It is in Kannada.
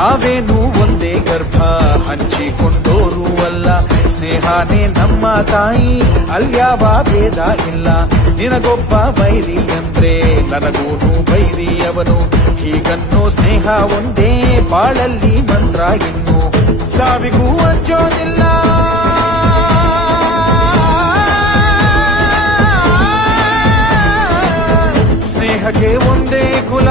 ನಾವೇನು ಒಂದೇ ಗರ್ಭ ಹಂಚಿಕೊಂಡೋರು ಅಲ್ಲ, ಸ್ನೇಹನೇ ನಮ್ಮ ತಾಯಿ ಅಲ್ಯಾವ ಭೇದ ಇಲ್ಲ. ನಿನಗೊಬ್ಬ ಬೈರಿ ಅಂದ್ರೆ ನನಗೂನು ಬೈರಿ ಅವನು, ಹೀಗನ್ನೋ ಸ್ನೇಹ ಒಂದೇ ಬಾಳಲ್ಲಿ ಮಂತ್ರ. ಇನ್ನು ಸಾವಿಗೂ ಅಂಜೋದಿಲ್ಲ, ಸ್ನೇಹಕ್ಕೆ ಒಂದೇ ಕುಲ.